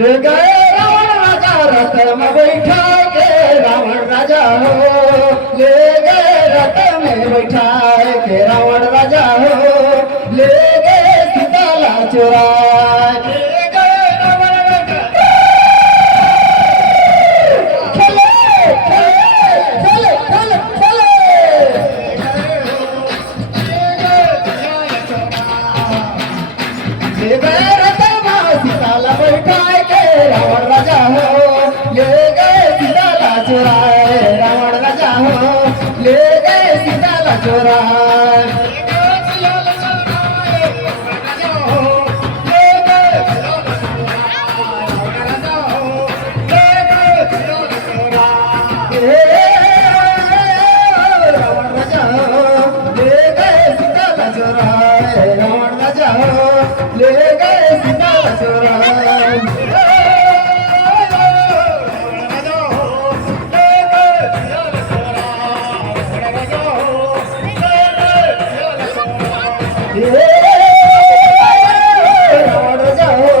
ले गए रावण राजा रथ में बैठा के रावण राजा हो, ले गए रथ में बैठा के रावण राजा हो, ले गए सीताला चुराए, ले गए रावण राजा। चले चले चले चले ले गए रथ में सीताला बैठा रावण राजा हो, ले गए सीताला चुराए, रावण राजा हो, ले गए सीताला चुराए, रावण राजा हो, ले गए सीताला चुराए, रावण राजा हो, ले गए सीताला चुराए। रावण राजा हो,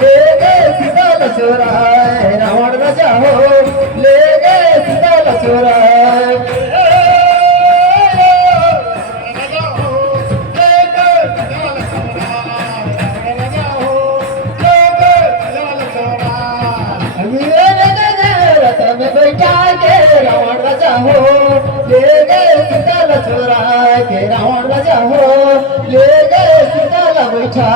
ले गए सीताला चुराए, रावण राजा हो, ले गए सीताला चुराए, रथ में बैठा के रावण राजा हो, ले गए सीताला चुराए के रावण राजा हो, ले गए सीताला बैठा।